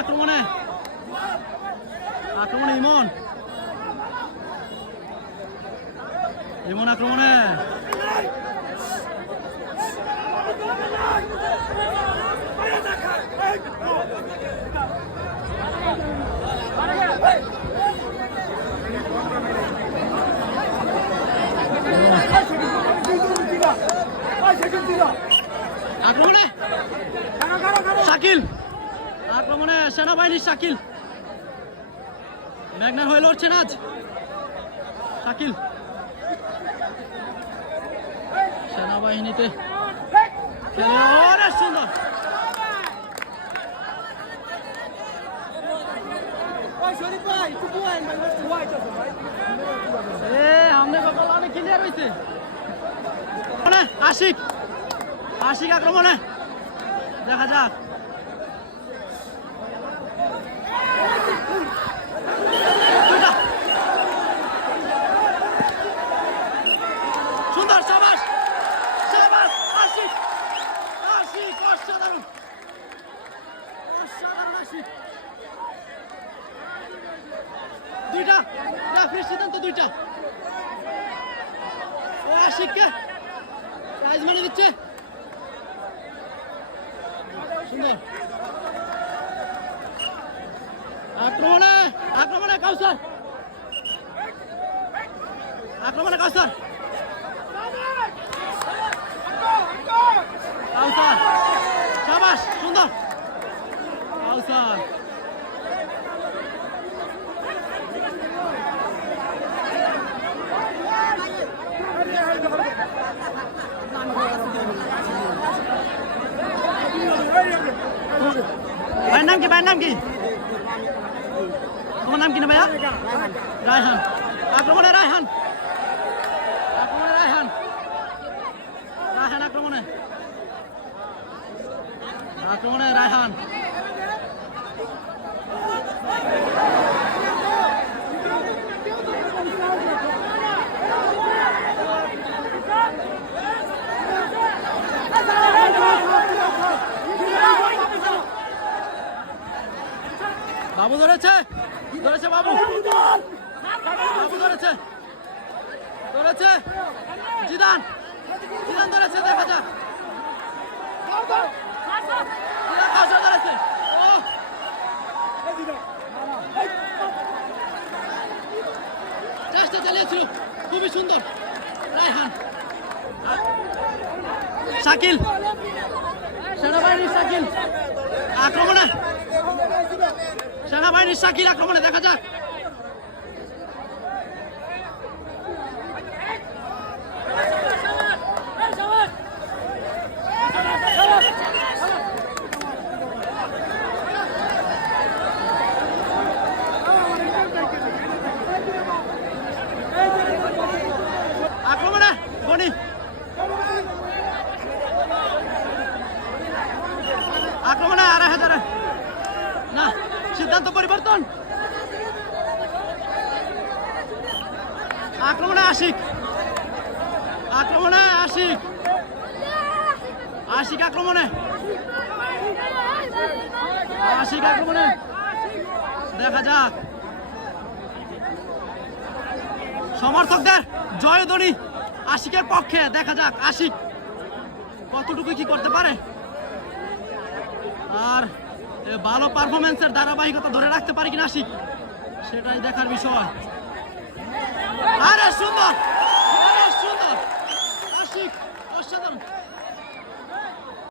আক্রমণে আক্রমণে ইমন ইমন আক্রমণে আক্রমণে শাকিল আক্রমণে সেনাবাহিনীর শাকিল ম্যাগনার হয়ে লড়ছেন আজ শাকিল সেনাবাহিনীতে অনেক সুন্দর ক্লিয়ার হয়েছে আশিক আশিক আক্রমণে দেখা যাক সুন্দর শাবাশ শাবাশ আশিক আশিক অসাধারণ অসাধারণ আশিক দুইটা রেফারির সিদ্ধান্ত দুইটা ও আশিককে প্রাইজ মানি দিচ্ছে সুন্দর আক্রমণে আক্রমণে কাউসার আক্রমণে কাউসার কাউসার শাবাশ সুন্দর কাউসার ভাইয়ের নাম কি ভাইয়ের নাম কি তোমার নাম কি না ভাইয়া রায়হান আক্রমণে রায়হান আক্রমণে রায়হান রায়হান আক্রমণে আক্রমণে রায়হান বাবু ধরেছে ধরেছে বাবু বাবু ধরেছে ধরেছে জিদান জিদান ধরেছে দেখা যাক জিদান ধরেছে চেষ্টা চালিয়েছিল খুবই সুন্দর রায়হান শাকিল সেনাবাহিনীর শাকিল আক্রমণে সেনাবাহিনীর শাকিল আক্রমণে দেখা যাক আক্রমণে বনি আক্রমণে ২,৫০০ না সিদ্ধান্ত পরিবর্তন আক্রমণে আশিক আক্রমণে আশিক আশিক আক্রমণে আশিক আক্রমণে দেখা যাক সমর্থকদের জয়ধ্বনি আশিকের পক্ষে দেখা যাক আশিক কতটুকু কি করতে পারে আর ভালো পারফরমেন্সের ধারাবাহিকতা ধরে রাখতে পারে কিনা আশিক সেটাই দেখার বিষয় আরে সুন্দর আশিক অসাধারণ